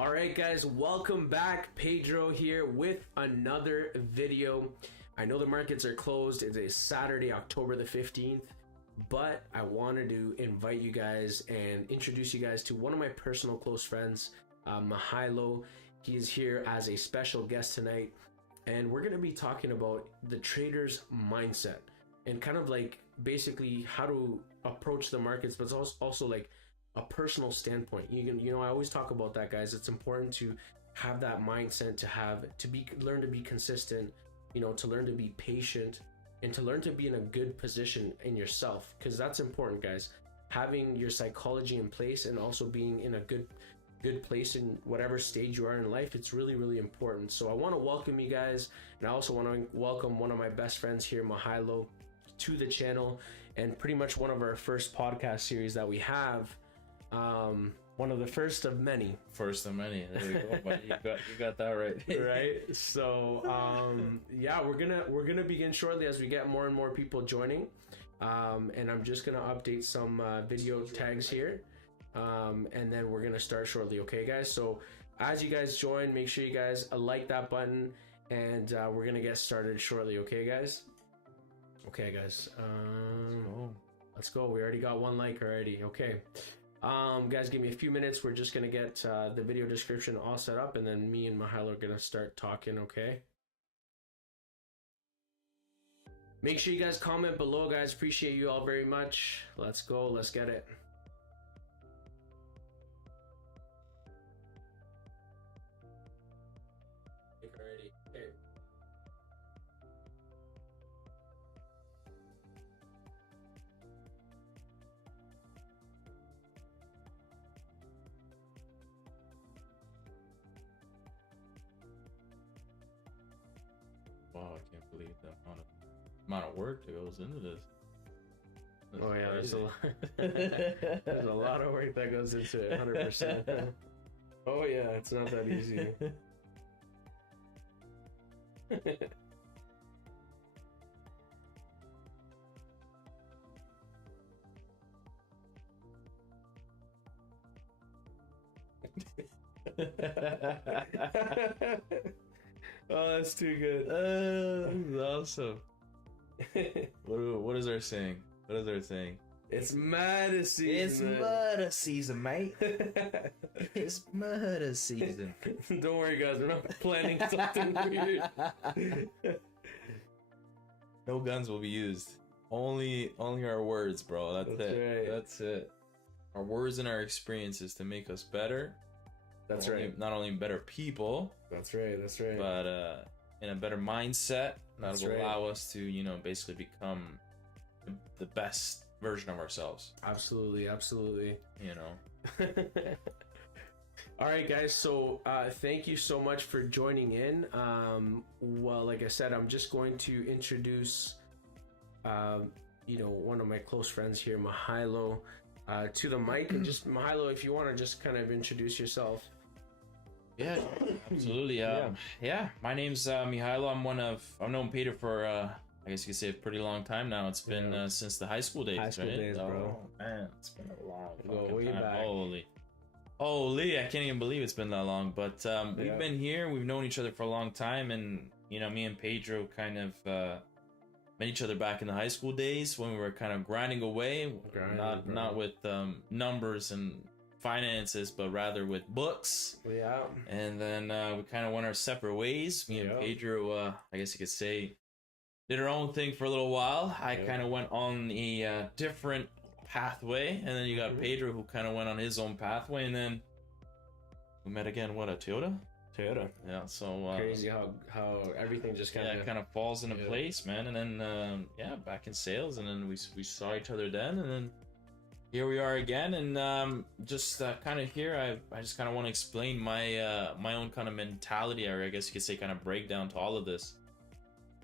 All right, guys, welcome back. Pedro here with another video. I know the markets are closed. It's a Saturday, October the 15th, but I wanted to invite you guys and introduce you guys to one of my personal close friends, Mihailo. He is here as a special guest tonight, and we're going to be talking about the trader's mindset and kind of like basically how to approach the markets, but it's also like a personal standpoint. I always talk about that, guys. It's important to have that mindset, learn to be consistent, to learn to be patient, and to learn to be in a good position in yourself, because that's important, guys. Having your psychology in place and also being in a good place in whatever stage you are in life, it's really, really important. So I want to welcome you guys, and I also want to welcome one of my best friends here, Mihailo, to the channel, and pretty much one of our first podcast series that we have. One of the first of many. There you go. But you got that right. Right. So yeah, we're gonna begin shortly as we get more and more people joining. And I'm just gonna update some video tags here. And then we're gonna start shortly. Okay, guys. So as you guys join, make sure you guys like that button, and we're gonna get started shortly. Okay, guys. Okay, guys. Let's go. We already got one like already. Okay. Guys, give me a few minutes. We're just gonna get the video description all set up, and then me and Mihailo are gonna start talking. Okay, make sure you guys comment below, guys. Appreciate you all very much. Let's go, let's get it. Already. Okay. Wow, I can't believe the amount of work that goes into this. Oh yeah, there's a lot of work that goes into it. 100%. Oh yeah, it's not that easy. Oh, that's too good. That's awesome. What is our saying? It's murder season. It's murder season, mate. It's murder season. Don't worry, guys. We're not planning something weird. No guns will be used. Only our words, bro. That's it. Right. That's it. Our words and our experiences to make us better. That's right. Not only better people. That's right. But in a better mindset that will allow us to, basically become the best version of ourselves. Absolutely. All right, guys. So thank you so much for joining in. Well, like I said, I'm just going to introduce, one of my close friends here, Mihailo, to the mic. And just Mihailo, if you want to just kind of introduce yourself. Yeah, absolutely. Yeah, my name's Mihailo. I've known Peter for I guess you could say a pretty long time now. It's been since the high school days, right? Bro. Oh man, it's been a long way time. back. Holy, I can't even believe it's been that long. But we've been here. We've known each other for a long time, and me and Pedro kind of met each other back in the high school days when we were kind of grinding away, not with numbers and finances, but rather with books. Yeah. And then we kind of went our separate ways. Me and Pedro, I guess you could say, did our own thing for a little while. I kind of went on a different pathway, and then you got Pedro, who kind of went on his own pathway, and then we met again. What, a Toyota? Yeah. So crazy how everything just kind of falls into place, man. And then back in sales, and then we saw each other then, and then here we are again. And just kind of here, I just kind of want to explain my own kind of mentality, or I guess you could say kind of breakdown to all of this.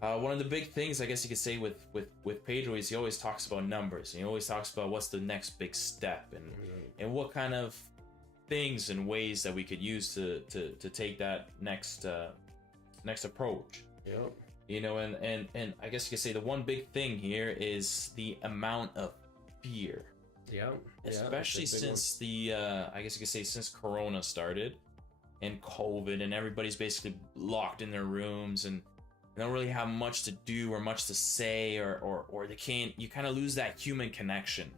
One of the big things, I guess you could say, with Pedro is he always talks about numbers. He always talks about what's the next big step, and what kind of things and ways that we could use to take that next approach. Yep. And I guess you could say the one big thing here is the amount of fear. Yeah. Especially since the I guess you could say since Corona started. and COVID, and everybody's basically locked in their rooms, and they don't really have much to do or much to say, or they can't. You kind of lose that human connection.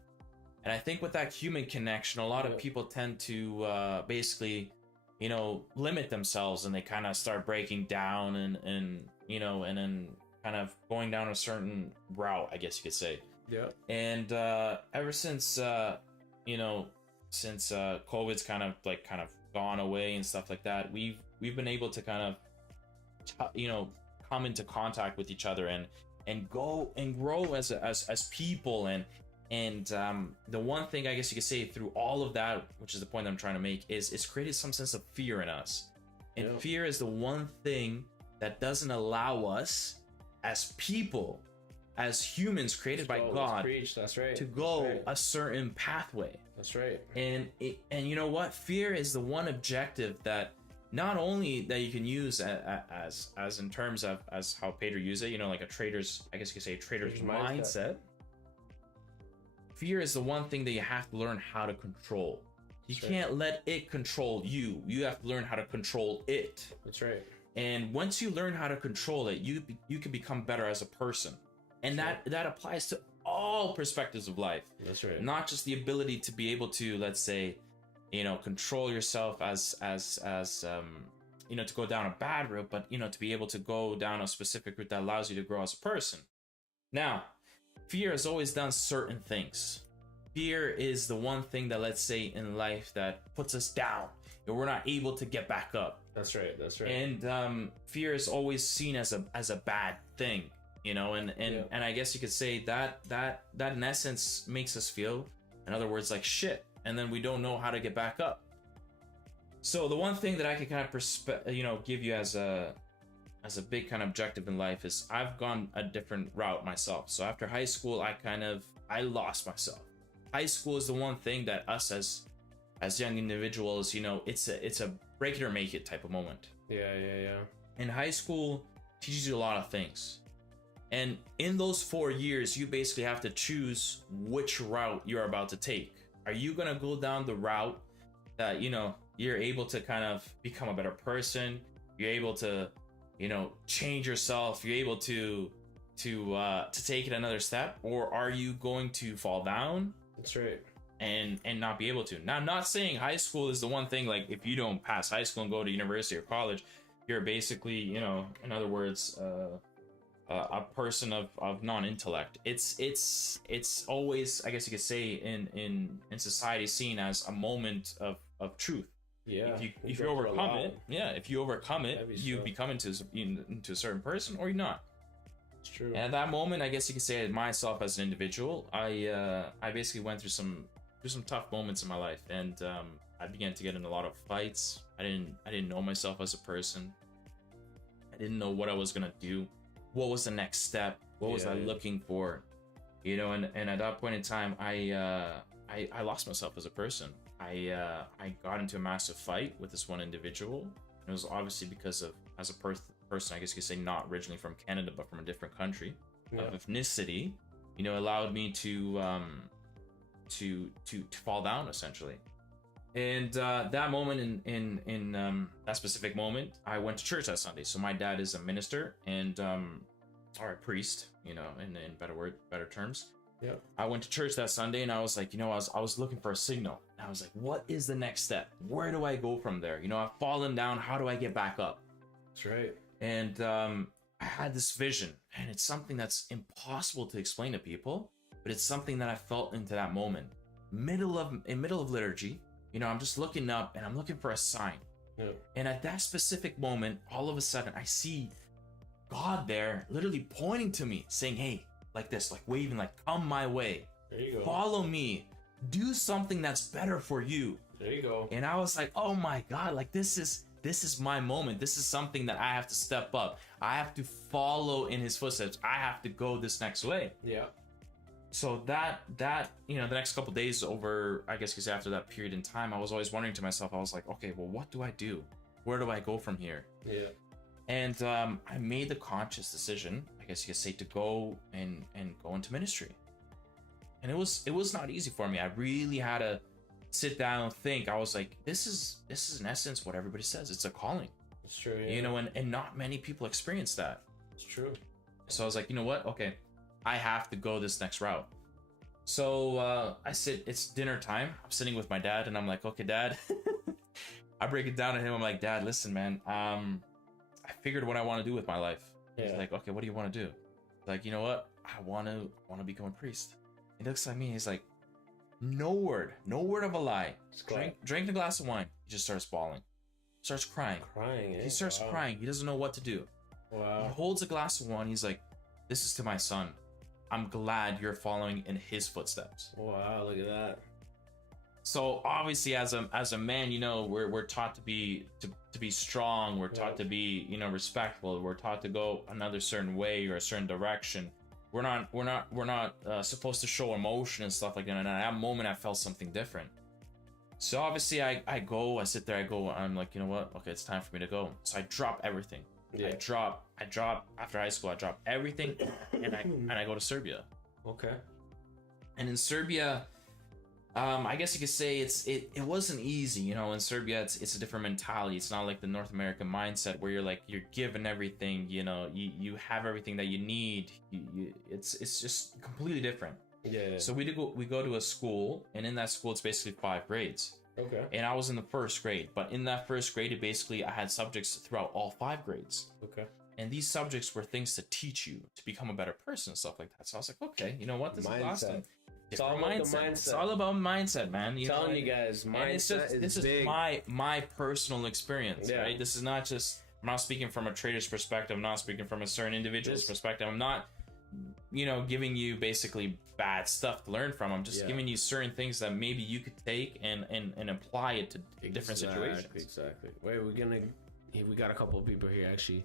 And I think with that human connection, a lot of people tend to basically, you know, limit themselves, and they kind of start breaking down, and you know, and then kind of going down a certain route, I guess you could say. Yeah. And ever since you know, since COVID's kind of gone away and stuff like that, we've been able to kind of you know, come into contact with each other and go and grow as people. And the one thing I guess you could say through all of that, which is the point that I'm trying to make, is it's created some sense of fear in us. And fear is the one thing that doesn't allow us as people, as humans created by God, that's right, to go a certain pathway. That's right. And you know what? Fear is the one objective that not only that you can use as in terms of as how Pedro used it, you know, like a trader's, I guess you could say, a trader's mindset. Fear is the one thing that you have to learn how to control. You can't let it control you. You have to learn how to control it. That's right. And once you learn how to control it, you can become better as a person. And that applies to all perspectives of life. That's right. Not just the ability to be able to, let's say, you know, control yourself as you know, to go down a bad route, but, you know, to be able to go down a specific route that allows you to grow as a person. Now, fear has always done certain things. Fear is the one thing that, let's say, in life that puts us down and we're not able to get back up. That's right. That's right. And fear is always seen as a bad thing, you know, and I guess you could say that in essence makes us feel, in other words, like shit, and then we don't know how to get back up. So the one thing that I can kind of you know, give you as a big kind of objective in life is I've gone a different route myself. So after high school, I lost myself. High school is the one thing that us as young individuals, you know, it's a break it or make it type of moment. Yeah. And high school teaches you a lot of things. And in those 4 years, you basically have to choose which route you're about to take. Are you going to go down the route that, you know, you're able to kind of become a better person, you're able to, you know, change yourself, you're able to take it another step, or are you going to fall down? That's right. And not be able to. Now, I'm not saying high school is the one thing, like if you don't pass high school and go to university or college, you're basically, you know, in other words, a person of non-intellect. It's always, I guess you could say, in society seen as a moment of truth. Yeah. If you overcome it, if you overcome it, you become into a certain person, or you're not. It's true. And at that moment, I guess you could say, myself as an individual, I basically went through some tough moments in my life, and I began to get in a lot of fights. I didn't know myself as a person. I didn't know what I was gonna do. What was the next step? What was I looking for? You know, and at that point in time, I lost myself as a person. I got into a massive fight with this one individual. It was obviously because of, as a person, I guess you could say, not originally from Canada, but from a different country of ethnicity. You know, allowed me to fall down essentially. And that moment in that specific moment, I went to church that Sunday. So my dad is a minister and or a priest, you know, in better terms. Yeah. I went to church that Sunday, and I was like, you know, I was looking for a signal. And I was like, what is the next step? Where do I go from there? You know, I've fallen down. How do I get back up? That's right. And I had this vision, and it's something that's impossible to explain to people, but it's something that I felt into that moment. In middle of liturgy, you know, I'm just looking up and I'm looking for a sign. Yeah. And at that specific moment, all of a sudden, I see God there literally pointing to me, saying, hey, like this, like waving, like, come my way. There you go. Follow me. Do something that's better for you. There you go. And I was like, oh my God, like this is my moment. This is something that I have to step up. I have to follow in his footsteps. I have to go this next way. Yeah. So that, you know, the next couple days over, I guess, because after that period in time, I was always wondering to myself, I was like, okay, well, what do I do? Where do I go from here? Yeah. And I made the conscious decision, I guess you could say, to go and go into ministry. And it was not easy for me. I really had to sit down and think, I was like, this is in essence what everybody says. It's a calling. It's true. Yeah. You know, and not many people experience that. It's true. So I was like, you know what? Okay, I have to go this next route. So it's dinner time. I'm sitting with my dad, and I'm like, okay, Dad. I break it down to him. I'm like, Dad, listen, man. I figured what I want to do with my life. He's like, okay, what do you want to do? Like, you know what? I want to become a priest. He looks at me. He's like, no word of a lie. Drink a glass of wine. He just starts bawling, starts crying. He starts crying. He doesn't know what to do. Wow. He holds a glass of wine. He's like, this is to my son. I'm glad you're following in his footsteps. Wow, look at that. So obviously, as a man, you know, we're taught to be strong. We're taught to be, you know, respectful. We're taught to go another certain way or a certain direction. We're not supposed to show emotion and stuff like that. And at that moment, I felt something different. So obviously, I sit there, I'm like, you know what? Okay, it's time for me to go. So I drop everything. I drop after high school. I drop everything, and I go to Serbia. Okay. And in Serbia, I guess you could say it wasn't easy. You know, in Serbia, it's a different mentality. It's not like the North American mindset where you're given everything. You know, you have everything that you need. It's just completely different. Yeah. So we go to a school, and in that school, it's basically 5 grades. Okay. And I was in the first grade, but in that first grade, I had subjects throughout all 5 grades. Okay. And these subjects were things to teach you to become a better person and stuff like that. So I was like, okay, you know what? This is awesome. It's all about the mindset. It's all about mindset, man. Telling you guys, mindset this is big. my personal experience, Yeah. right? This is not just, I'm not speaking from a trader's perspective. I'm not speaking from a certain individual's perspective. I'm not, you know, giving you basically bad stuff to learn from. I'm just giving you certain things that maybe you could take and apply it to different situations. Exactly. Wait, we got a couple of people here actually.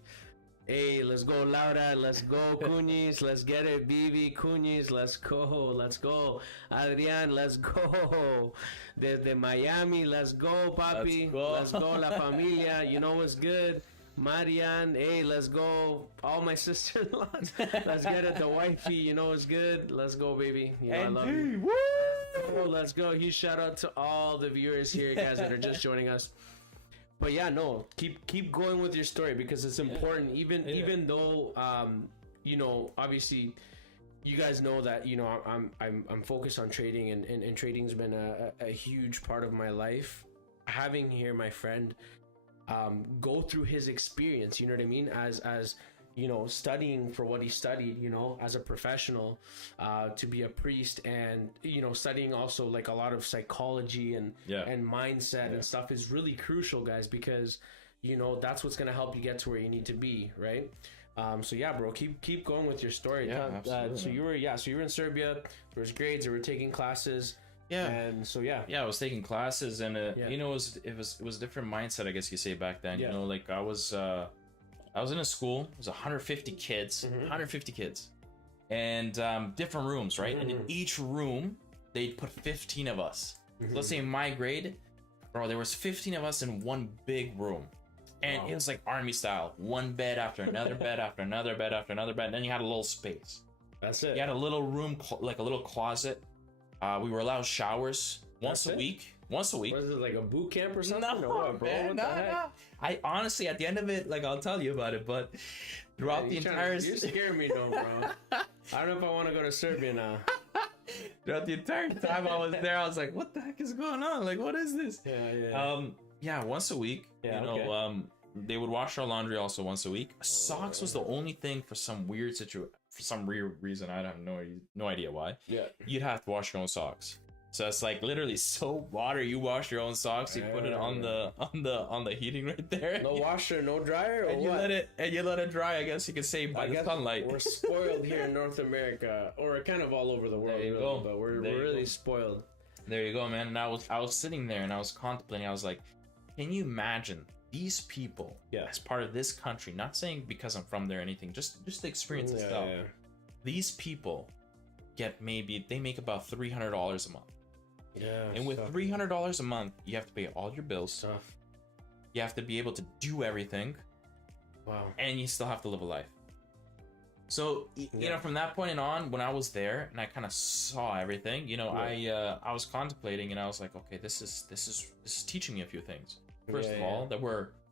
Hey, let's go, Laura. Let's go, Cuñiz. Let's get it, BB Cuñiz. Let's go. Adrian, let's go. Desde Miami, let's go, papi. Let's go, la familia. You know what's good. Marian, hey, let's go. All my sister-in-laws. Let's get it, the wifey. You know what's good. Let's go, baby. You know, I love you. Woo! Oh, let's go. Huge shout out to all the viewers here, guys, that are just joining us. But yeah, no, keep going with your story because it's important. Even though you know, obviously, you guys know that, you know, I'm focused on trading, and trading's been a huge part of my life. Having here my friend go through his experience, you know what I mean, as you know, studying for what he studied, you know, as a professional, to be a priest, and, you know, studying also like a lot of psychology and mindset and stuff is really crucial, guys, because, you know, that's what's going to help you get to where you need to be, right? So yeah, bro, keep going with your story. Absolutely. So you were in Serbia. There was grades. They were taking classes. Yeah. And so I was taking classes, and you know, it was a different mindset, I guess you say, back then. You know, like I was in a school. It was 150 kids, 150 kids, and different rooms, right? And in each room, they'd put 15 of us. So let's say in my grade, bro, there was 15 of us in one big room, and it was like army style, one bed after another bed after another bed after another bed. And then you had a little space. That's it. You had a little room, like a little closet. We were allowed showers once a week. What is it, like a boot camp or something? No, or what, bro? man, no. I honestly, at the end of it, like, I'll tell you about it, but throughout the entire... You're scaring me, though, bro. I don't know if I want to go to Serbia now. Throughout the entire time I was there, I was like, what the heck is going on? Like, what is this? Yeah. Once a week. Yeah, you know, they would wash our laundry also once a week. Socks was the only thing for some weird situation. For some weird reason, I have no idea why. Yeah. You'd have to wash your own socks. So it's like literally soap, water. You wash your own socks. You put it on the heating right there. No washer, no dryer, or and you let it dry. I guess you could say by the sunlight. We're spoiled here in North America, or kind of all over the world. There you go. But we're really spoiled. There you go, man. And I was sitting there and I was contemplating. I was like, can you imagine these people as part of this country? Not saying because I'm from there or anything. Just the experience itself. Yeah. These people they make about $300 a month. Yeah, and with $300 a month, you have to pay all your bills. You have to be able to do everything. Wow. And you still have to live a life. So you know, from that point on, when I was there and I kind of saw everything, you know, I was contemplating, and I was like, okay, this is teaching me a few things. First of all, that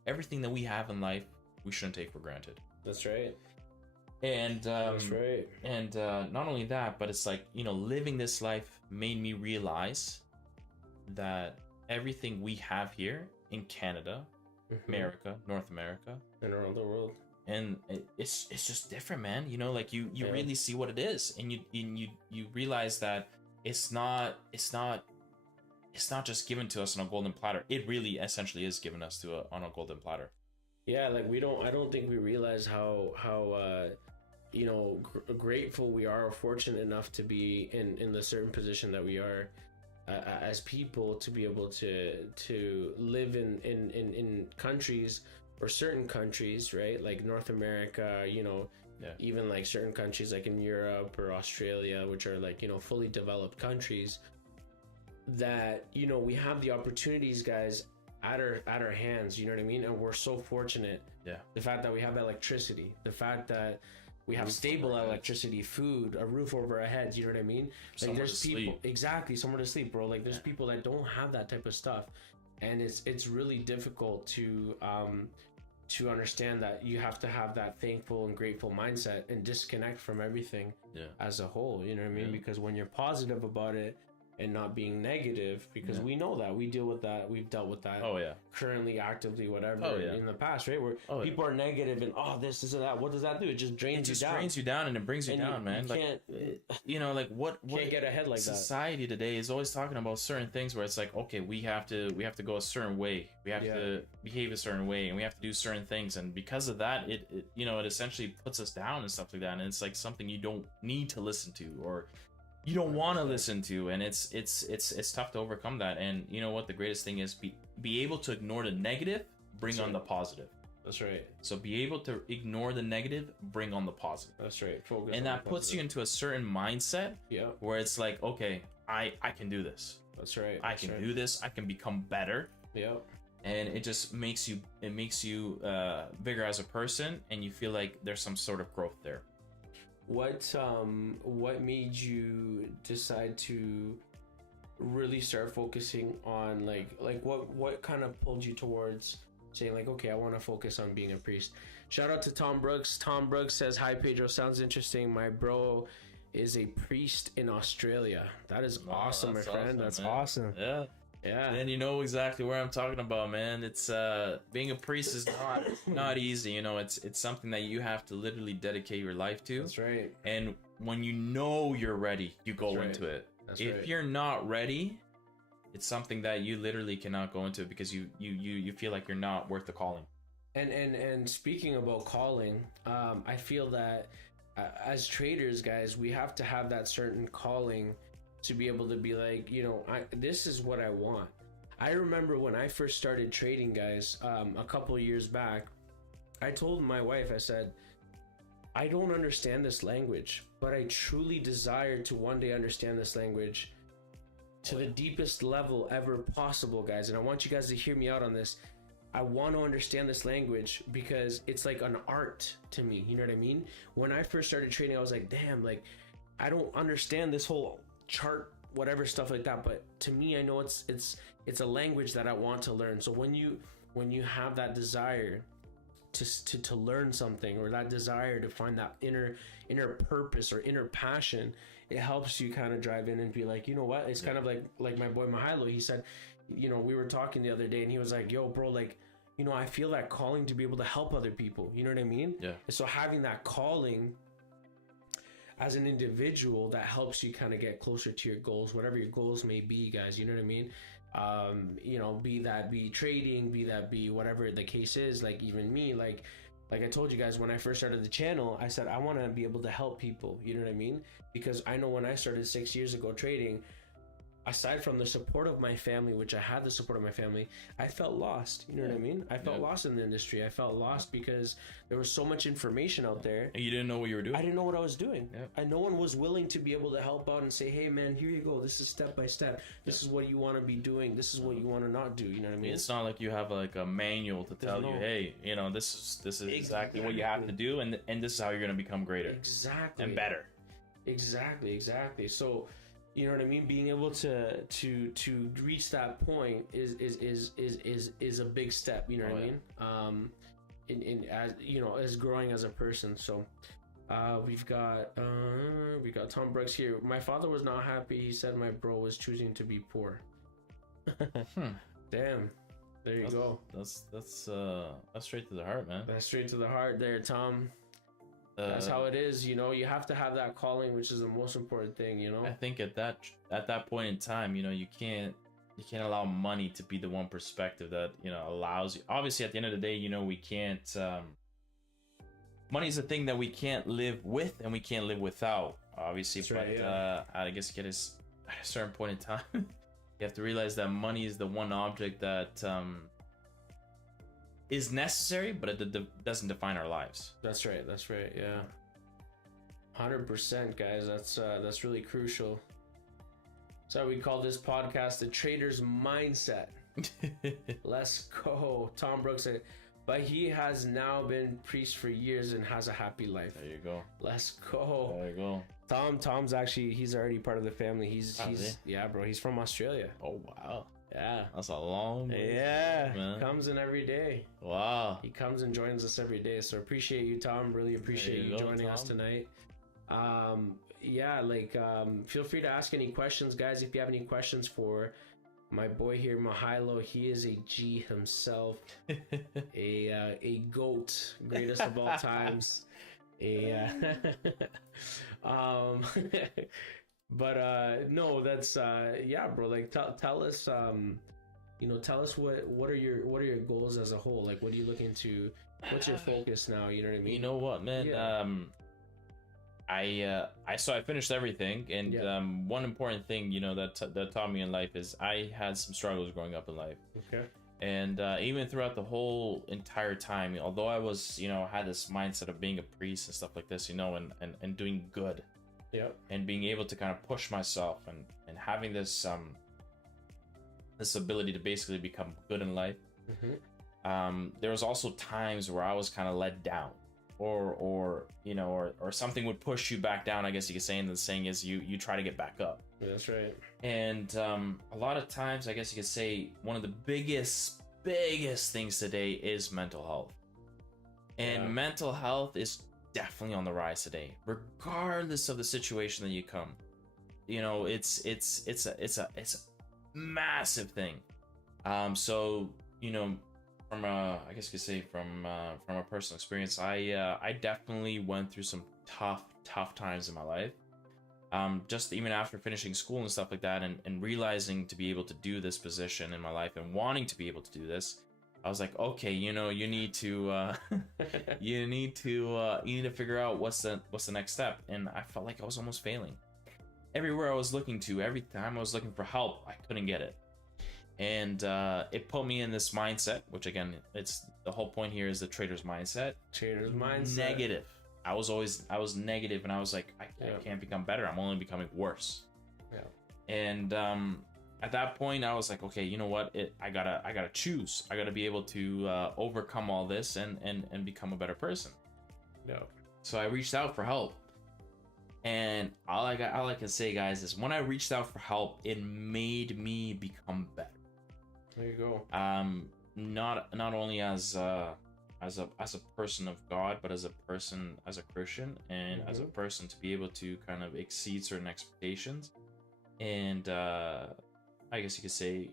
everything that we have in life, we shouldn't take for granted. That's right. And that's right. And not only that, but it's like, you know, living this life made me realize that everything we have here in Canada, America, North America, and around the world, and it's just different, man. You know, like you really see what it is, and you realize that it's not just given to us on a golden platter. It really essentially is given us on a golden platter. Yeah, like I don't think we realize how you know, grateful we are, or fortunate enough to be in the certain position that we are as people, to be able to live in countries, or certain countries, right? Like North America, you know, even like certain countries like in Europe or Australia, which are like, you know, fully developed countries, that, you know, we have the opportunities, guys, at our hands, you know what I mean? And we're so fortunate. Yeah. The fact that we have electricity, the fact that we have stable electricity, food, a roof over our heads, you know what I mean? Like there's people, exactly, somewhere to sleep, bro. Like there's people that don't have that type of stuff, and it's really difficult to understand that you have to have that thankful and grateful mindset and disconnect from everything as a whole, you know what I mean? Because when you're positive about it and not being negative, because we know that we deal with that, we've dealt with that currently, actively, whatever, in the past, right? Where people are negative and this and that, what does that do? It just drains you down and it brings you down, man. You can't, you know, like what can't get ahead like society today is always talking about certain things where it's like, okay, we have to go a certain way, we have to behave a certain way, and we have to do certain things, and because of that, it you know, it essentially puts us down and stuff like that, and it's like something you don't need to listen to, or you don't want to listen to, and it's tough to overcome that. And you know what the greatest thing is, be able to ignore the negative, bring on the positive. That's right. So be able to ignore the negative, bring on the positive. That's right. Focus, and that puts you into a certain mindset where it's like, okay, I can do this. That's right. I can do this. I can become better. Yeah. And it just makes you bigger as a person, and you feel like there's some sort of growth there. What made you decide to really start focusing on like what kind of pulled you towards saying like, okay, I want to focus on being a priest? Shout out to Tom Brooks. Tom Brooks says, hi Pedro, sounds interesting. My bro is a priest in Australia. That is awesome, my friend. That's awesome. Yeah. Then you know exactly where I'm talking about, man. It's being a priest is not easy, you know. It's something that you have to literally dedicate your life to. That's right. And when you know you're ready, you go into it. If you're not ready, it's something that you literally cannot go into, because you feel like you're not worth the calling. And speaking about calling, I feel that as traders, guys, we have to have that certain calling to be able to be like, you know, this is what I want. I remember when I first started trading, guys, a couple of years back, I told my wife, I said, I don't understand this language, but I truly desire to one day understand this language to the deepest level ever possible, guys. And I want you guys to hear me out on this. I want to understand this language because it's like an art to me. You know what I mean? When I first started trading, I was like, damn, like, I don't understand this whole chart, whatever stuff like that, but to me, I know it's a language that I want to learn. So when you have that desire to learn something, or that desire to find that inner purpose or inner passion, it helps you kind of drive in and be like, you know what, it's kind of like my boy Mahalo. He said, you know, we were talking the other day and he was like, yo bro, like, you know, I feel that calling to be able to help other people, you know what I mean? And so having that calling as an individual, that helps you kind of get closer to your goals, whatever your goals may be, guys, you know what I mean? You know, be trading, be whatever the case is. Like even me, like I told you guys, when I first started the channel, I said I want to be able to help people, you know what I mean? Because I know when I started 6 years ago trading, aside from the support of my family, which I had the support of my family, I felt lost. You know what I mean? I felt lost in the industry. I felt lost because there was so much information out there. And you didn't know what you were doing. I didn't know what I was doing. Yeah. And no one was willing to be able to help out and say, hey man, here you go. This is step by step. This is what you want to be doing. This is what you want to not do. You know what I mean? It's not like you have like a manual to tell you, hey, you know, this is exactly what you have to do, and this is how you're going to become greater. Exactly. And better. Exactly. So, you know what I mean? Being able to reach that point is a big step. You know what I mean? In as you know, as growing as a person. So, we've got Tom Brooks here. My father was not happy. He said my bro was choosing to be poor. Damn. There you go. That's straight to the heart, man. That's straight to the heart there, Tom. That's how it is, you know. You have to have that calling, which is the most important thing, you know. I think at that point in time, you know, you can't allow money to be the one perspective that, you know, allows you. Obviously, at the end of the day, you know, we can't. Money is a thing that we can't live with and we can't live without. Obviously, That's but right, yeah. I guess at a certain point in time, you have to realize that money is the one object that is necessary, but it doesn't define our lives. That's right. Yeah, 100%, guys. That's really crucial. So we call this podcast the Trader's Mindset. Let's go. Tom Brooks said, but he has now been priest for years and has a happy life. There you go. Let's go. There you go. Tom's actually, he's already part of the family. He's yeah, bro. He's from Australia. Oh wow. Yeah. That's a long way. Yeah. Man. Comes in every day. Wow. He comes and joins us every day. So appreciate you, Tom. Really appreciate you joining us tonight. Yeah, like feel free to ask any questions, guys. If you have any questions for my boy here, Mahilo, he is a G himself. a GOAT, greatest of all times. But no, that's yeah, bro. Like tell us, you know, tell us what are your goals as a whole? Like, what are you looking to? What's your focus now? You know what I mean? You know what, man? Yeah. I finished everything, and one important thing, you know, that taught me in life is I had some struggles growing up in life. Okay. And even throughout the whole entire time, although I was, you know, had this mindset of being a priest and stuff like this, you know, and doing good. Yeah. And being able to kind of push myself and having this this ability to basically become good in life. Mm-hmm. There was also times where I was kind of let down, or you know, or something would push you back down, I guess you could say. And the saying is you try to get back up. Yeah, that's right. And a lot of times, I guess you could say, one of the biggest things today is mental health. And mental health is definitely on the rise today, regardless of the situation that you come. You know, it's a massive thing. So, you know, from I guess you could say from a personal experience, I definitely went through some tough times in my life. Just even after finishing school and stuff like that, and realizing to be able to do this position in my life and wanting to be able to do this, I was like, okay, you know, you need to you need to figure out what's the next step. And I felt like I was almost failing. Everywhere I was looking to, every time I was looking for help, I couldn't get it. And it put me in this mindset, which again, it's the whole point here is the trader's mindset. Trader's mindset. Negative. I was negative, and I was like, I can't become better. I'm only becoming worse. Yeah. And at that point, I was like, okay, you know what? I gotta choose. I gotta be able to overcome all this and become a better person. Yeah. So I reached out for help, and all I can say, guys, is when I reached out for help, it made me become better. There you go. Not only as a person of God, but as a person, as a Christian, and as a person to be able to kind of exceed certain expectations, and I guess you could say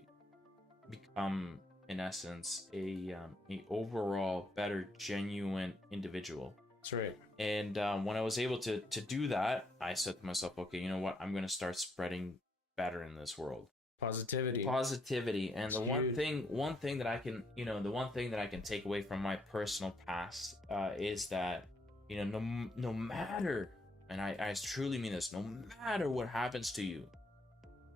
become, in essence, a overall better, genuine individual. That's right. And when I was able to do that, I said to myself, okay, you know what? I'm going to start spreading better in this world. Positivity. And That's the huge. one thing that I can, you know, the one thing that I can take away from my personal past is that, you know, no matter, and I truly mean this, no matter what happens to you,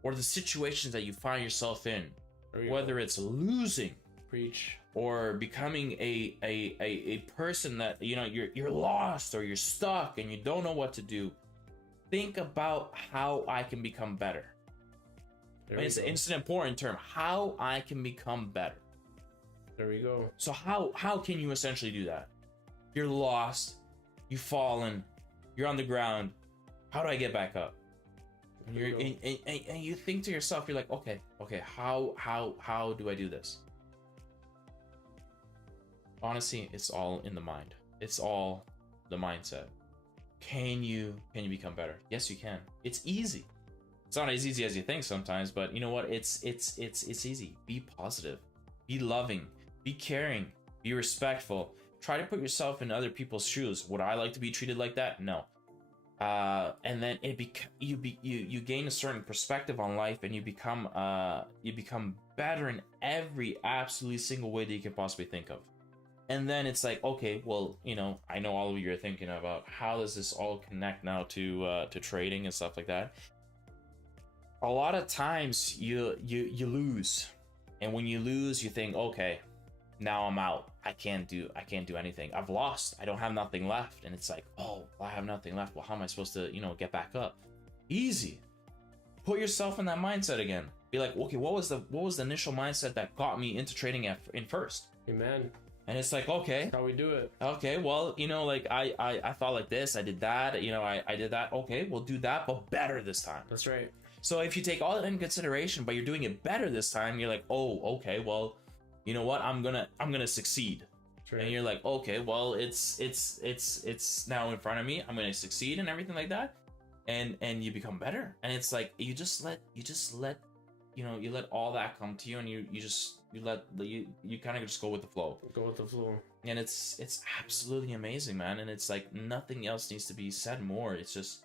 or the situations that you find yourself in, There you whether go. it's losing Preach. or becoming a person that, you know, you're lost or you're stuck and you don't know what to do. Think about how I can become better. There It's an important term. How I can become better. There we go. So how can you essentially do that? You're lost, you've fallen, you're on the ground. How do I get back up? And you think to yourself, you're like, okay, how do I do this? Honestly, it's all in the mind. It's all the mindset. Can you become better? Yes, you can. It's easy. It's not as easy as you think sometimes, but you know what? It's easy. Be positive. Be loving. Be caring. Be respectful. Try to put yourself in other people's shoes. Would I like to be treated like that? No. And then you gain a certain perspective on life, and you become better in every absolutely single way that you can possibly think of. And then it's like, okay, well, you know, I know all of you are thinking about how does this all connect now to trading and stuff like that. A lot of times you lose, and when you lose, you think, okay, now I'm out. I can't do anything. I've lost. I don't have nothing left. And it's like, oh, I have nothing left. Well, how am I supposed to, you know, get back up? Easy. Put yourself in that mindset again. Be like, okay, what was the initial mindset that got me into trading in first? Amen. And it's like, okay, That's how we do it. okay, well, you know, like I thought like this, I did that, you know, I did that. Okay, we'll do that, but better this time. That's right. So if you take all that in consideration, but you're doing it better this time, you're like, oh, okay, well, you know what? I'm gonna succeed. That's right. And you're like, okay, well, it's now in front of me. I'm gonna succeed and everything like that, and you become better. And it's like you let you let all that come to you, and you kind of just go with the flow. Go with the flow. And it's absolutely amazing, man. And it's like nothing else needs to be said more. It's just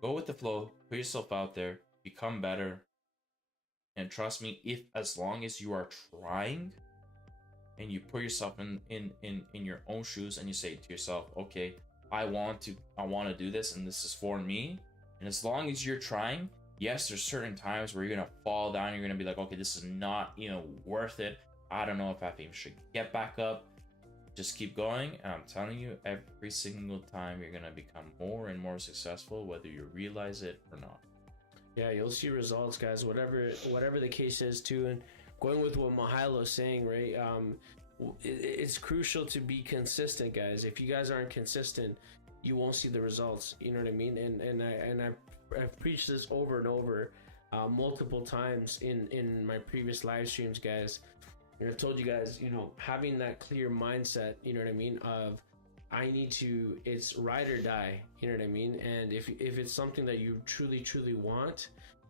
go with the flow, put yourself out there, become better. And trust me, as long as you are trying and you put yourself in your own shoes and you say to yourself, okay, I want to do this, and this is for me. And as long as you're trying, yes, there's certain times where you're gonna fall down. You're gonna be like, okay, this is not, you know, worth it. I don't know if I even should get back up. Just keep going, and I'm telling you, every single time you're gonna become more and more successful, whether you realize it or not. Yeah, you'll see results, guys. Whatever the case is, too. And going with what Mihail's saying, right? It's crucial to be consistent, guys. If you guys aren't consistent, you won't see the results. You know what I mean? And I've preached this over and over, multiple times in my previous live streams, guys. And I've told you guys, you know, having that clear mindset, you know what I mean, of it's ride or die, you know what I mean? And if it's something that you truly want,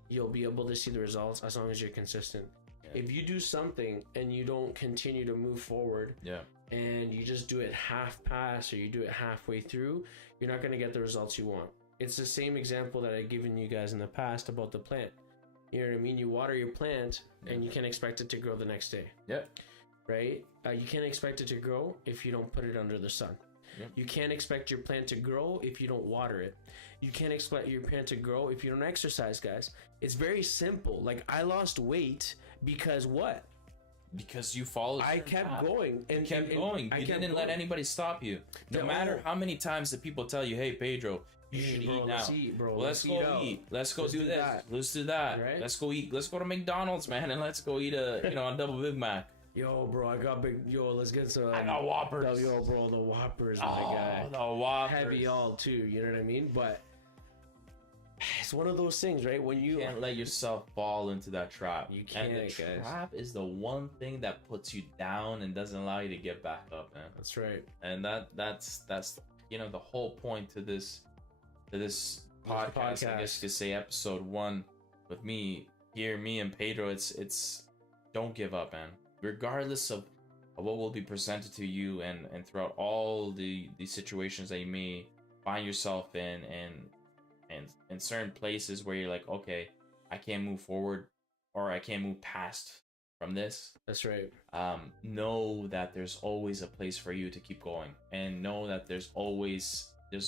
you'll be able to see the results as long as you're consistent. Yeah. If you do something and you don't continue to move forward, yeah, and you just do it half pass or you do it halfway through, you're not going to get the results you want. It's the same example that I've given you guys in the past about the plant. You know what I mean? You water your plant, and you can't expect it to grow the next day. Yep. Right? You can't expect it to grow if you don't put it under the sun. Yep. You can't expect your plant to grow if you don't water it. You can't expect your plant to grow if you don't exercise, guys. It's very simple. Like, I lost weight because what? Because you followed. I kept going. And you kept going. You didn't let anybody stop you. No matter how many times that people tell you, hey, Pedro, you should eat now. Let's go eat. Let's go do this. Let's do that. Right? Let's go eat. Let's go to McDonald's, man, and let's go eat a double Big Mac. Yo, bro, I got big. Yo, let's get some. I got Whoppers. Yo, bro, the Whoppers, my guy. The Whoppers. Heavy all too. You know what I mean? But it's one of those things, right? When you can't let yourself fall into that trap. You can't. And the trap is the one thing that puts you down and doesn't allow you to get back up, man. That's right. And that's the whole point to this podcast. I guess you could say episode 1 with me and Pedro. It's don't give up, man. Regardless of what will be presented to you and throughout all the situations that you may find yourself in and certain places where you're like, okay, I can't move forward or I can't move past from this. That's right. Know that there's always a place for you to keep going, and know that there's always the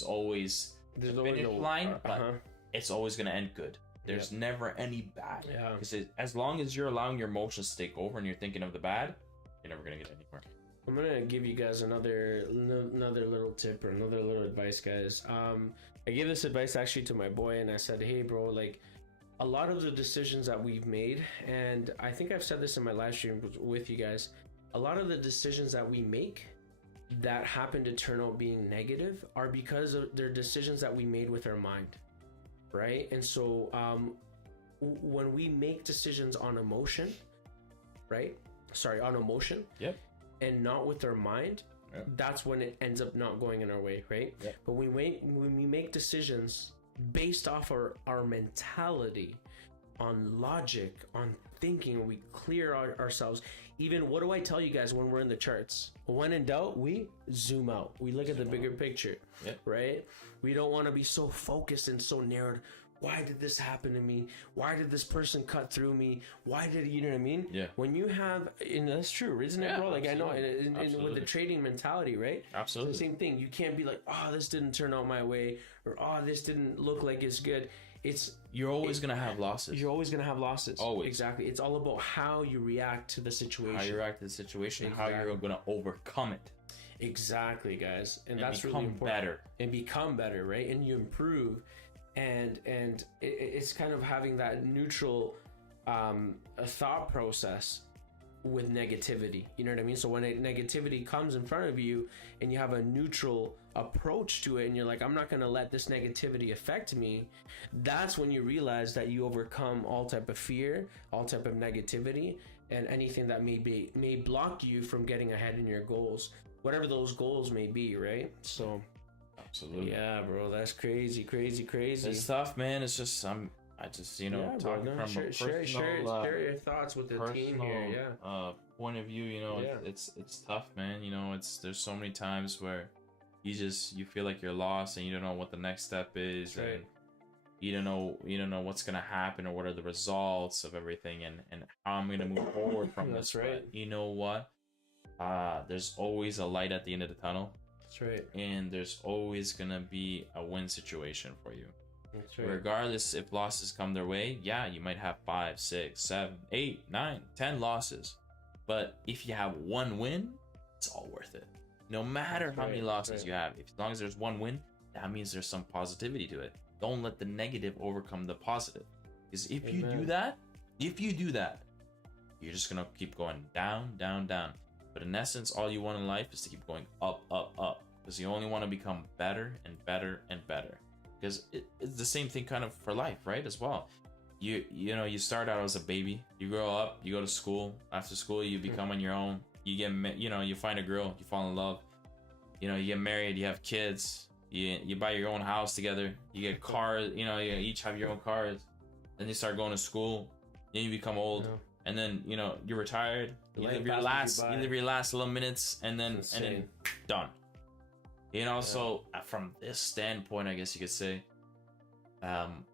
finish line, but it's always gonna end good. There's never any bad. Yeah. Because as long as you're allowing your emotions to take over and you're thinking of the bad, you're never gonna get anywhere. I'm gonna give you guys another little tip or another little advice, guys. I gave this advice actually to my boy, and I said, hey bro, like a lot of the decisions that we've made, and I think I've said this in my live stream with you guys, a lot of the decisions that we make that happen to turn out being negative are because of they're decisions that we made with our mind, right? And so when we make decisions on emotion, right? Sorry, on emotion. Yep. And not with our mind, that's when it ends up not going in our way, right? But when we make decisions based off our mentality, on logic, on thinking, we clear ourselves. Even, what do I tell you guys when we're in the charts? When in doubt, we zoom out. We look at the bigger picture, right? We don't want to be so focused and so narrowed. Why did this happen to me? Why did this person cut through me? Why did, you know what I mean? Yeah. When you have, and that's true, isn't it, bro? Like, absolutely. I know, with the trading mentality, right? Absolutely. It's the same thing. You can't be like, oh, this didn't turn out my way, or oh, this didn't look like it's good. You're always gonna have losses. You're always gonna have losses. Always. Exactly. It's all about how you react to the situation. How you react to the situation, how you're gonna overcome it. Exactly, guys. And that's become really important. better. And become better, right? And you improve. And it's kind of having that neutral a thought process with negativity. You know what I mean? So when negativity comes in front of you and you have a neutral approach to it and you're like, I'm not going to let this negativity affect me, that's when you realize that you overcome all type of fear, all type of negativity, and anything that may block you from getting ahead in your goals, whatever those goals may be, right? So absolutely. Yeah, bro, that's crazy. It's tough, man. It's just talking from a personal, share your thoughts with the team here. Point of view. It's tough, man. There's so many times where you feel like you're lost and you don't know what the next step is, right. And you don't know what's gonna happen or what are the results of everything and how I'm gonna move forward from That's this. right. But you know what? There's always a light at the end of the tunnel. That's right. And there's always gonna be a win situation for you. That's right. Regardless if losses come their way, you might have 5, 6, 7, 8, 9, 10 losses. But if you have one win, it's all worth it. No matter how many losses you have, as long as there's one win, that means there's some positivity to it. Don't let the negative overcome the positive. Because if you do that, you're just gonna keep going down, down, down. But in essence, all you want in life is to keep going up, up, up. Because you only want to become better and better and better. Because it's the same thing kind of for life, right? As well. You start out as a baby. You grow up. You go to school. After school, you become on your own. You get, you find a girl. You fall in love. You get married. You have kids. You buy your own house together. You get cars. You each have your own cars. Then you start going to school. Then you become old. Yeah. And then you're retired. You live your last little minutes, and then done. So from this standpoint, I guess you could say,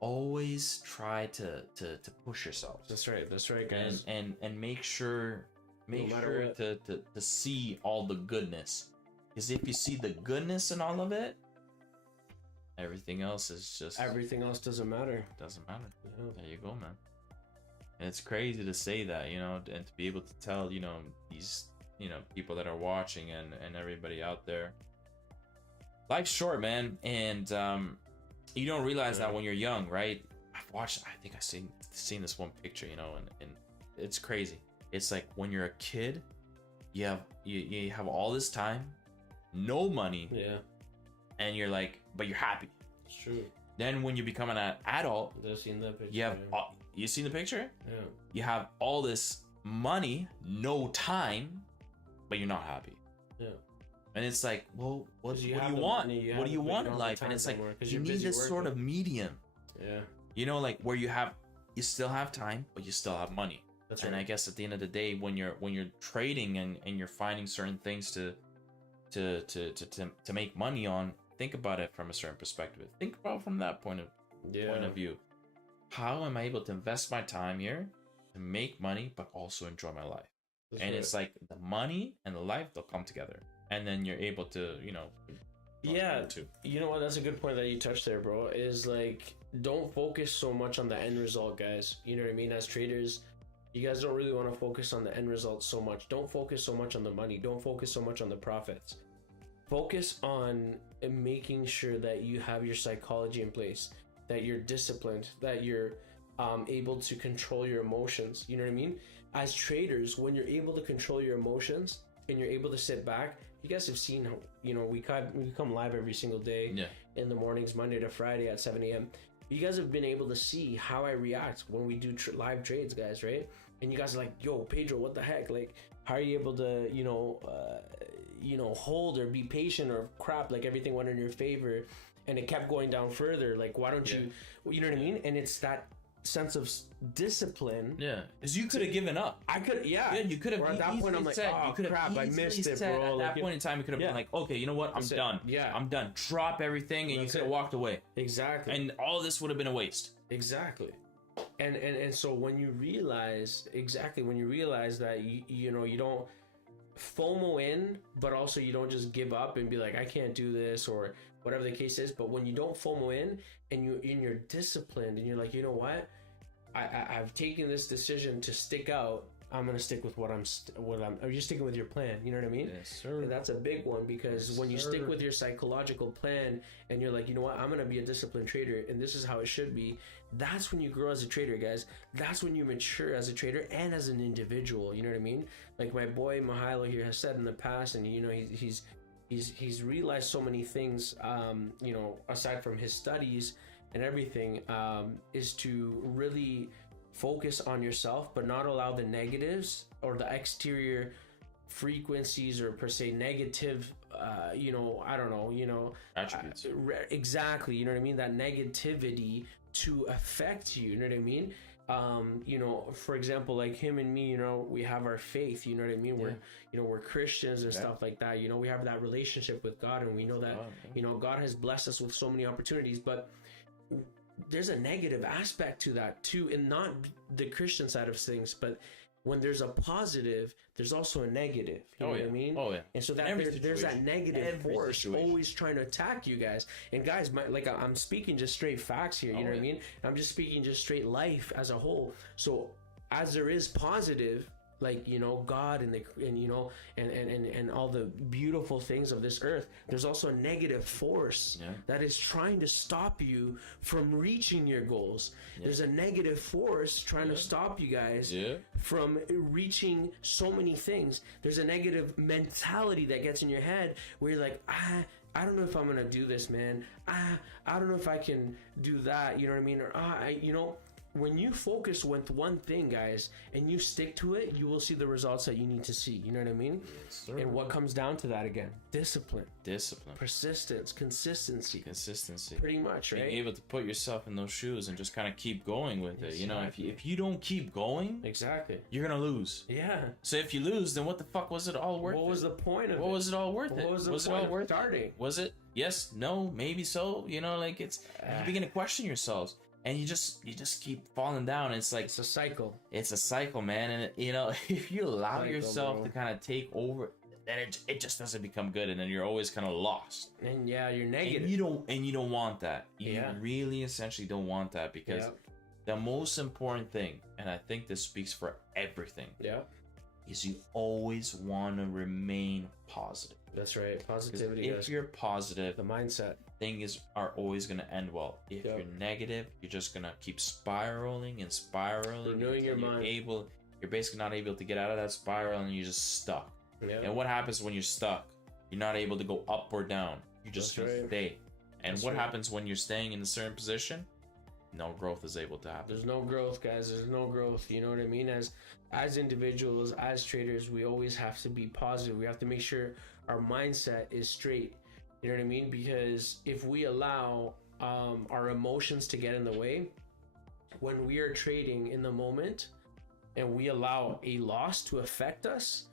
always try to push yourself. That's right, guys. And make sure to see all the goodness, because if you see the goodness in all of it, everything else doesn't matter. Yeah. There you go, man. And it's crazy to say that, and to be able to tell, these, people that are watching and everybody out there, life's short, man. And you don't realize that when you're young, right? I think I've seen this one picture, and it's crazy. It's like when you're a kid, you have all this time, no money, and you're like, but you're happy. It's true. Then when you become an adult, you seen the picture? Yeah. You have all this money, no time, but you're not happy. Yeah. And it's like, well, what do you want? What do you want in life? And it's like, you need this sort of medium. Yeah. Like where you still have time, but you still have money. That's right. And I guess at the end of the day, when you're trading and you're finding certain things to make money on, think about it from a certain perspective. Think about it from that point of view. How am I able to invest my time here to make money, but also enjoy my life? That's right. It's like the money and the life, they'll come together. And then you're able to, You know what? That's a good point that you touched there, bro. Is like, don't focus so much on the end result, guys. You know what I mean? As traders, you guys don't really want to focus on the end result so much. Don't focus so much on the money. Don't focus so much on the profits. Focus on making sure that you have your psychology in place, that you're disciplined, that you're able to control your emotions. You know what I mean? As traders, when you're able to control your emotions and you're able to sit back, you guys have seen how, you know, we come live every single day in the mornings, Monday to Friday at 7 a.m. You guys have been able to see how I react when we do live trades, guys, right? And you guys are like, yo, Pedro, what the heck? Like, how are you able to, hold or be patient or crap, like everything went in your favor and it kept going down further? Like, why don't you know what I mean? And it's that sense of discipline. Yeah, because you could have given up. I could, you could have. At that point, I'm like, oh crap, I missed it, bro. At that point in time, you could have been like, okay, you know what? I'm done. Yeah, I'm done. Drop everything, and you could have walked away. Exactly. And all this would have been a waste. Exactly. And so when you realize that you don't FOMO in, but also you don't just give up and be like, I can't do this or whatever the case is. But when you don't FOMO in and you're disciplined and you're like, you know what, I've taken this decision to stick out. I'm gonna stick with what I'm. Are you sticking with your plan? You know what I mean? Yes, sir. And that's a big one, because when you stick with your psychological plan and you're like, you know what, I'm gonna be a disciplined trader, and this is how it should be. That's when you grow as a trader, guys. That's when you mature as a trader and as an individual. You know what I mean? Like my boy Mihailo here has said in the past, and you know he's realized so many things. Aside from his studies and everything, is to really focus on yourself, but not allow the negatives or the exterior frequencies or per se negative attributes. Exactly, you know what I mean, that negativity to affect you. You know what I mean? For example, like him and me, we have our faith, you know what I mean? We're Christians and stuff like that. We have that relationship with God, and we know that God has blessed us with so many opportunities, but there's a negative aspect to that too, and not the Christian side of things, but when there's a positive, there's also a negative. You know what I mean? Oh yeah. And so that there's that negative force always trying to attack you guys. And guys, I'm speaking just straight facts here. You know what I mean? I'm just speaking just straight life as a whole. So as there is positive, like God and all the beautiful things of this earth, there's also a negative force that is trying to stop you from reaching your goals. There's a negative force trying to stop you guys from reaching so many things. There's a negative mentality that gets in your head where you're like, I don't know if I'm gonna do this, man. I don't know if I can do that. You know what I mean? Or when you focus with one thing, guys, and you stick to it, you will see the results that you need to see. You know what I mean? Yes, sir. And what comes down to that again? Discipline. Persistence. Consistency. Pretty much, right? Being able to put yourself in those shoes and just kind of keep going with it. If you don't keep going, exactly, you're gonna lose. Yeah. So if you lose, then what the fuck was it all worth? What was the point of it? What was it all worth? Was it all worth starting? Was it? Yes, no, maybe so. You begin to question yourselves. And you just keep falling down. It's like it's a cycle. It's a cycle, man. And if you allow yourself to kind of take over, then it just doesn't become good, and then you're always kind of lost. And you're negative. And you don't want that. You really essentially don't want that, because the most important thing, and I think this speaks for everything, is you always want to remain positive. That's right. Positivity. If you're positive, the mindset, things are always going to end well. If you're negative, you're just going to keep spiraling and spiraling. Renewing your mind. You're basically not able to get out of that spiral, and you're just stuck. And what happens when you're stuck? You're not able to go up or down. You're just going to stay. And what happens when you're staying in a certain position? No growth is able to happen. There's no growth, guys. There's no growth. You know what I mean? As individuals, as traders, we always have to be positive. We have to make sure our mindset is straight. You know what I mean? Because if we allow our emotions to get in the way, when we are trading in the moment and we allow a loss to affect us,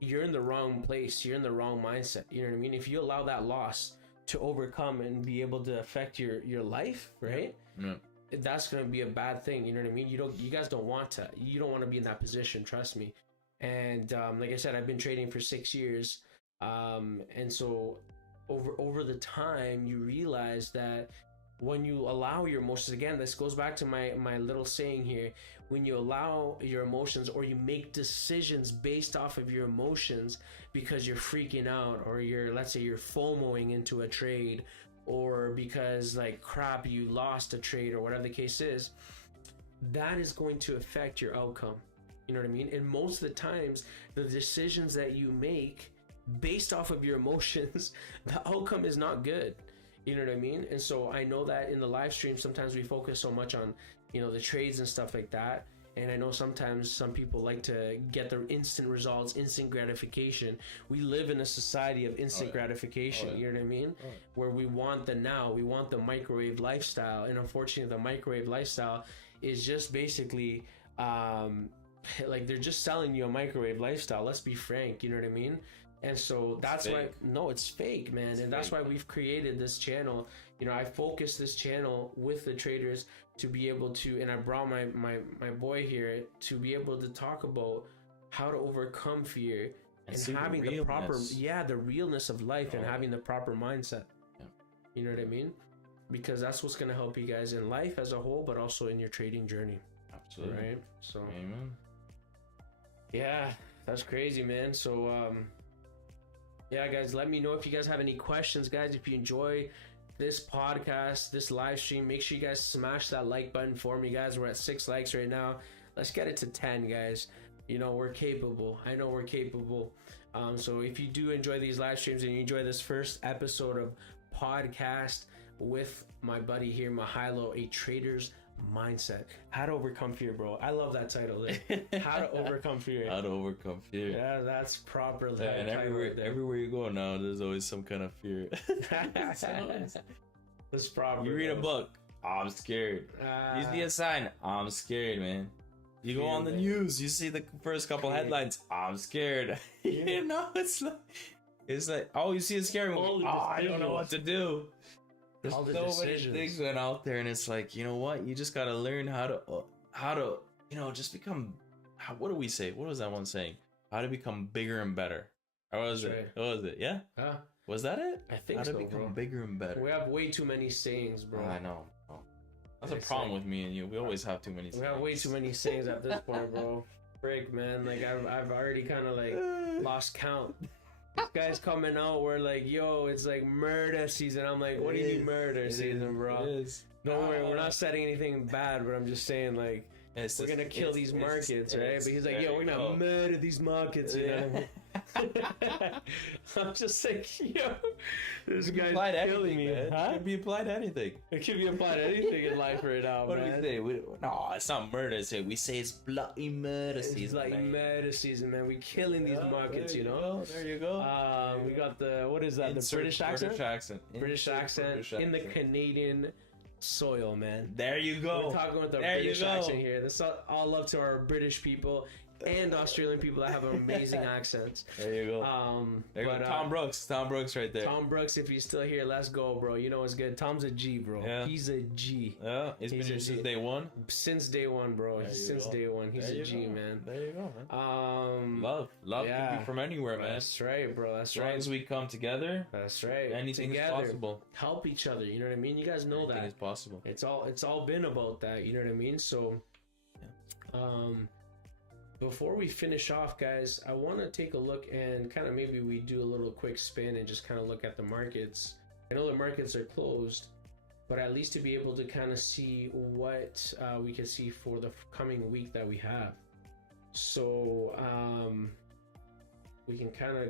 you're in the wrong place. You're in the wrong mindset. You know what I mean? If you allow that loss to overcome and be able to affect your life, right? Yeah. That's going to be a bad thing. You know what I mean? You guys don't want to. You don't want to be in that position. Trust me. And like I said, I've been trading for 6 years. And so over the time, you realize that when you allow your emotions, again, this goes back to my little saying here, when you allow your emotions or you make decisions based off of your emotions because you're freaking out, or you're, let's say you're FOMOing into a trade, or because like crap you lost a trade or whatever the case is, that is going to affect your outcome. You know what I mean? And most of the times the decisions that you make based off of your emotions, the outcome is not good. You know what I mean? And so I know that in the live stream, sometimes we focus so much on, you know, the trades and stuff like that. And I know sometimes some people like to get their instant results, instant gratification. We live in a society of instant gratification, you know what I mean? Where we want the now, we want the microwave lifestyle. And unfortunately, the microwave lifestyle is just basically, like they're just selling you a microwave lifestyle. Let's be frank, you know what I mean? And so that's why, no, it's fake, man. And that's why we've created this channel. You know, I focus this channel with the traders to be able to, and I brought my boy here to be able to talk about how to overcome fear and having the proper, the realness of life and having the proper mindset. You know what I mean? Because that's what's going to help you guys in life as a whole, but also in your trading journey. Absolutely. Right? So, amen. Yeah, that's crazy, man. So, yeah, guys, let me know if you guys have any questions, guys. If you enjoy this podcast, this live stream, make sure you guys smash that like button for me, guys. We're at 6 likes right now. Let's get it to 10, guys. You know, we're capable. I know we're capable. So if you do enjoy these live streams and you enjoy this first episode of podcast with my buddy here, Mahilo, A Trader's Mindset, how to overcome fear, bro. I love that title there. How to overcome fear. How to overcome fear. Yeah, that's proper. Yeah, and everywhere you go now, there's always some kind of fear. That's proper. You read a book, I'm scared. You see a sign, I'm scared, man. You go on the news, you see the first couple headlines, I'm scared. You know, it's like, oh, you see a scary movie, I don't know what to do. There's so many things went out there, and it's like, you know what? You just gotta learn how to, you know, just become. What do we say? What was that one saying? How to become bigger and better. How was it? What was it? Yeah. Was that it? I think how so, to become bigger and better. We have way too many sayings, bro. I know. That's a problem with me and you. We always have too many sayings. We have way too many sayings at this point, bro. Frick, man. Like I've already kind of like lost count. This guy's coming out, we're like, yo, it's like murder season. I'm like, what do you mean murder season, bro? Don't worry, we're not setting anything bad, but I'm just saying, like, we're gonna kill these markets, right? But he's like, yo, we're gonna murder these markets, you know? I'm just like, yo, this guy's killing me. Man. Huh? It could be applied to anything. It could be applied to anything in life right now, what man. do we say? No, it's not murder. We say it's bloody murder season. It's bloody murder season, man. We're killing these markets, you know? There you go. We got the, what is that? The British accent? British accent in the Canadian soil, man. There you go. We're talking with the British accent here. That's all love to our British people and Australian people that have amazing accents. There you go. There you go. Tom Brooks right there. Tom Brooks, if he's still here, let's go, bro. You know what's good. Tom's a G, bro. Yeah. He's a G. Yeah, he's been here since day one. Since day one, bro. Since day one, he's a G, man. There you go, man. Love can be from anywhere, man. That's right, bro. That's right. As long as we come together, that's right. Anything is possible. Help each other. You know what I mean? You guys know anything is possible. It's all been about that. You know what I mean? So, before we finish off, guys, I want to take a look and kind of maybe we do a little quick spin and just kind of look at the markets. I know the markets are closed, but at least to be able to kind of see what we can see for the coming week that we have. So we can kind of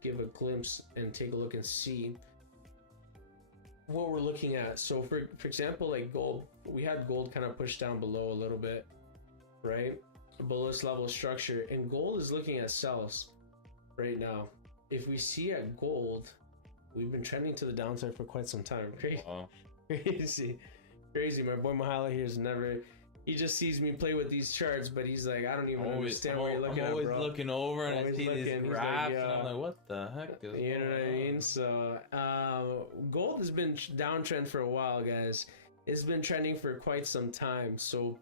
give a glimpse and take a look and see what we're looking at. So for example, like gold, we had gold kind of pushed down below a little bit, right? Below this level of structure, and gold is looking at sells right now. If we see at gold, we've been trending to the downside for quite some time. Crazy. My boy Mahalo here is never. He just sees me play with these charts, but he's like, I don't even understand what you're looking at, bro. I'm always looking over and I see these graphs, and I'm like, what the heck is going on? You know what I mean? So gold has been downtrend for a while, guys. It's been trending for quite some time. So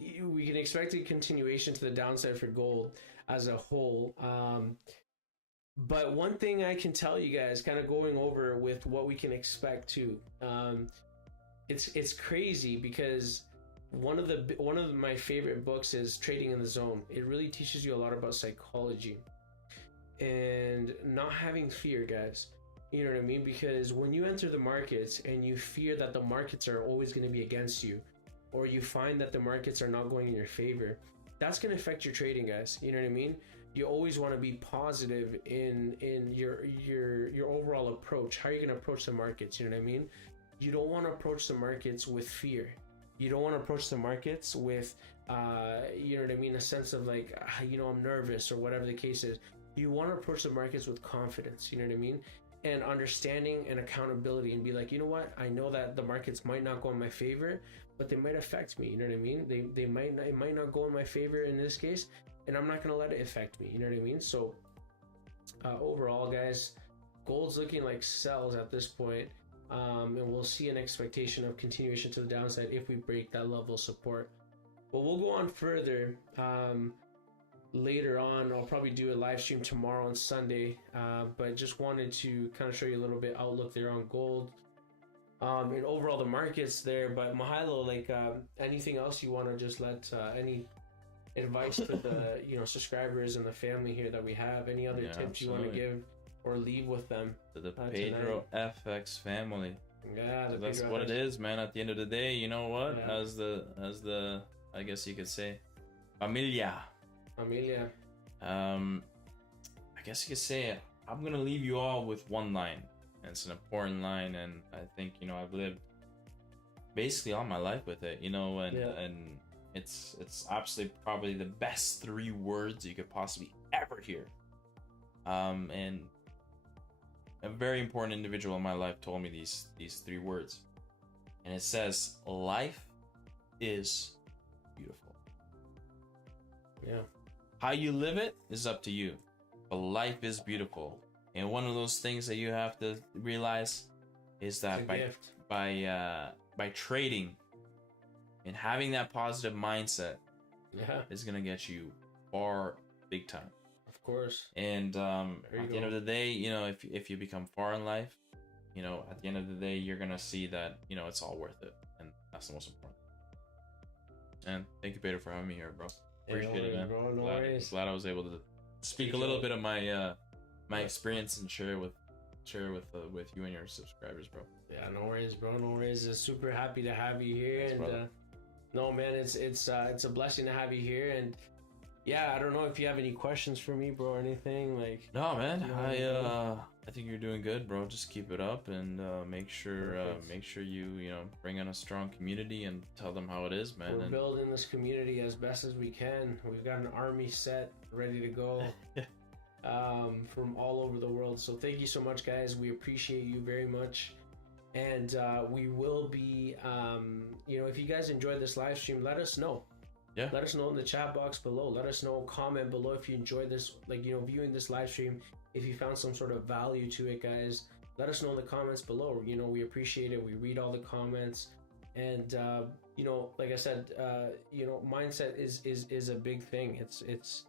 we can expect a continuation to the downside for gold as a whole. But one thing I can tell you guys, kind of going over with what we can expect too, it's crazy because one of my favorite books is Trading in the Zone. It really teaches you a lot about psychology and not having fear, guys. You know what I mean? Because when you enter the markets and you fear that the markets are always going to be against you, or you find that the markets are not going in your favor, that's going to affect your trading, guys. You know what I mean? You always want to be positive in your overall approach. How are you going to approach the markets? You know what I mean? You don't want to approach the markets with fear. You don't want to approach the markets with you know what I mean, a sense of like, you know, I'm nervous or whatever the case is. You want to approach the markets with confidence. You know what I mean? And understanding and accountability, and be like, you know what, I know that the markets might not go in my favor, but they might affect me. You know what I mean? It might not go in my favor in this case, and I'm not going to let it affect me. You know what I mean? So overall, guys, gold's looking like sells at this point, and we'll see an expectation of continuation to the downside if we break that level of support. But we'll go on further later on. I'll probably do a live stream tomorrow on Sunday, but just wanted to kind of show you a little bit outlook there on gold, and overall the markets there. But Mahalo, like anything else you want to just let any advice to the subscribers and the family here that we have? Any other tips absolutely. You want to give or leave with them to the Pedro FX family? Yeah, so that's what it is, man. At the end of the day, you know what? Yeah. As the I guess you could say, familia. I guess you could say I'm gonna leave you all with one line. And it's an important line, and I think I've lived basically all my life with it. And it's absolutely probably the best 3 words you could possibly ever hear. And a very important individual in my life told me these 3 words, and it says, life is beautiful. Yeah. How you live it is up to you, but life is beautiful. And one of those things that you have to realize is that by trading and having that positive mindset, is gonna get you far, big time. Of course. And at the end of the day, if you become far in life, at the end of the day, you're gonna see that it's all worth it, and that's the most important. And thank you, Peter, for having me here, bro. Appreciate it, man. Bro, glad I was able to speak a little bit of my my experience and share with you and your subscribers, bro. Yeah, no worries, bro. No worries. Just super happy to have you here. Thanks, and no, man, it's a blessing to have you here. And yeah, I don't know if you have any questions for me, bro, or anything like. No, man. I think you're doing good, bro. Just keep it up, and make sure you bring in a strong community and tell them how it is, man. We're building this community as best as we can. We've got an army set ready to go. From all over the world. So thank you so much, guys. We appreciate you very much. And we will be, if you guys enjoyed this live stream, let us know. Yeah. Let us know in the chat box below. Let us know, comment below if you enjoyed this, viewing this live stream. If you found some sort of value to it, guys, let us know in the comments below. We appreciate it. We read all the comments. And, like I said, mindset is a big thing. It's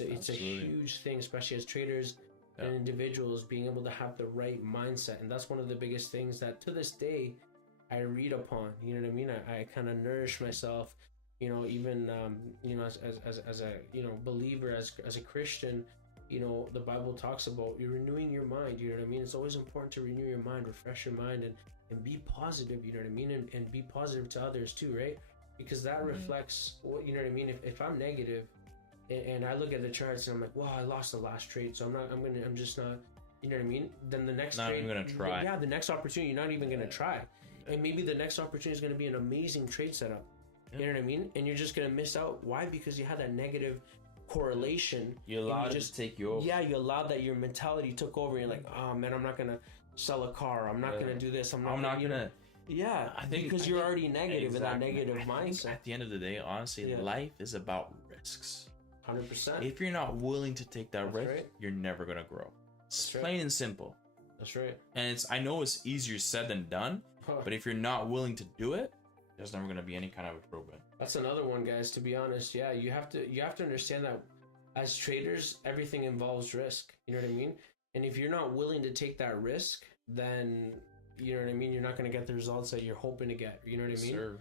a huge thing, especially as traders and individuals, being able to have the right mindset. And that's one of the biggest things that to this day I read upon. You know what I mean? I kind of nourish myself, even as a believer, as a Christian. The Bible talks about you renewing your mind. You know what I mean? It's always important to renew your mind, refresh your mind, and be positive. You know what I mean? And be positive to others too, right? Because that reflects what, you know what I mean? If I'm negative, and I look at the charts and I'm like, wow, I lost the last trade, so I'm just not, you know what I mean? Then the next not trade, even gonna try. Yeah, the next opportunity, you're not even gonna try, and maybe the next opportunity is gonna be an amazing trade setup. You know what I mean? And you're just gonna miss out. Why? Because you had that negative correlation. You allowed it to take you over. Yeah, you allowed that. Your mentality took over. You're like, oh man, I'm not gonna sell a car. I'm not gonna do this. I'm not gonna. Yeah, I think because you're already negative in that negative mindset. At the end of the day, honestly, life is about risks. 100%. If you're not willing to take that risk, you're never gonna grow. It's plain and simple. That's right. And I know it's easier said than done, but if you're not willing to do it, there's never gonna be any kind of improvement. That's another one, guys. To be honest, yeah, you have to understand that as traders, everything involves risk. You know what I mean? And if you're not willing to take that risk, then you know what I mean, you're not going to get the results that you're hoping to get. You know what I mean? Sure.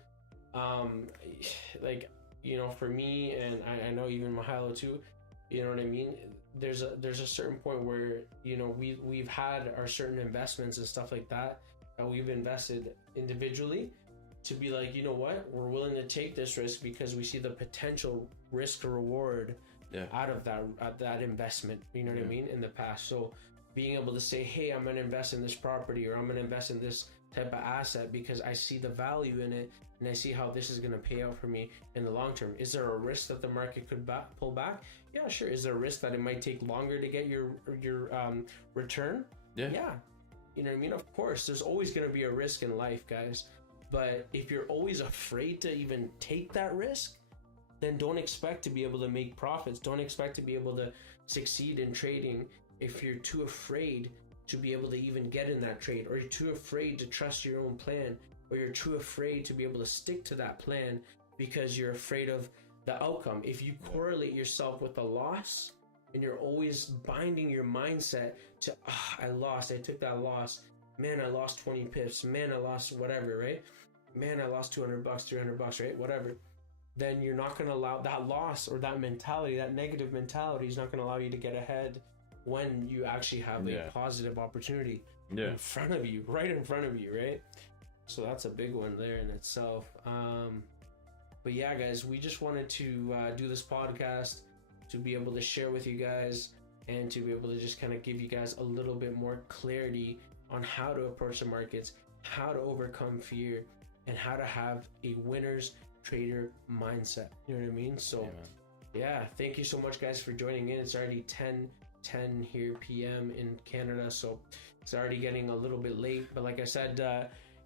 Like, you know, for me, and I know even Mahalo too, you know what I mean, there's a certain point where, you know, we've had our certain investments and stuff like that we've invested individually to be like, you know what, we're willing to take this risk because we see the potential risk to reward out of that investment, you know what I mean, in the past. So being able to say, hey, I'm going to invest in this property, or I'm going to invest in this type of asset because I see the value in it and I see how this is going to pay out for me in the long term. Is there a risk that the market could pull back? Yeah, sure. Is there a risk that it might take longer to get your return? Yeah. You know what I mean? Of course, there's always going to be a risk in life, guys. But if you're always afraid to even take that risk, then don't expect to be able to make profits. Don't expect to be able to succeed in trading if you're too afraid to be able to even get in that trade, or you're too afraid to trust your own plan, or you're too afraid to be able to stick to that plan because you're afraid of the outcome. If you correlate yourself with a loss and you're always binding your mindset to, I lost, I took that loss, man, I lost 20 pips, man, I lost whatever, right? Man, I lost $200, $300, right? Whatever. Then you're not going to allow that loss, or that mentality, that negative mentality is not going to allow you to get ahead when you actually have a positive opportunity in front of you, right in front of you, right? So that's a big one there in itself. But yeah, guys, we just wanted to do this podcast to be able to share with you guys and to be able to just kind of give you guys a little bit more clarity on how to approach the markets, how to overcome fear, and how to have a winner's trader mindset. You know what I mean? So yeah, thank you so much, guys, for joining in. It's already 10 here p.m. in Canada, so it's already getting a little bit late. But like I said,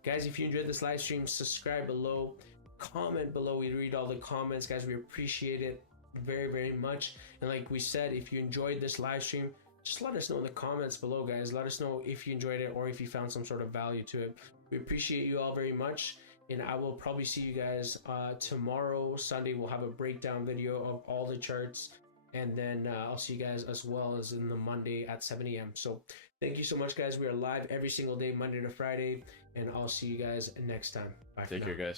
guys, if you enjoyed this live stream, subscribe below, comment below. We read all the comments, guys. We appreciate it very, very much. And like we said, if you enjoyed this live stream, just let us know in the comments below, guys. Let us know if you enjoyed it or if you found some sort of value to it. We appreciate you all very much, and I will probably see you guys tomorrow, Sunday. We'll have a breakdown video of all the charts, and then I'll see you guys as well as in the Monday at 7 a.m. So thank you so much, guys. We are live every single day, Monday to Friday, and I'll see you guys next time. Bye. Take care, guys.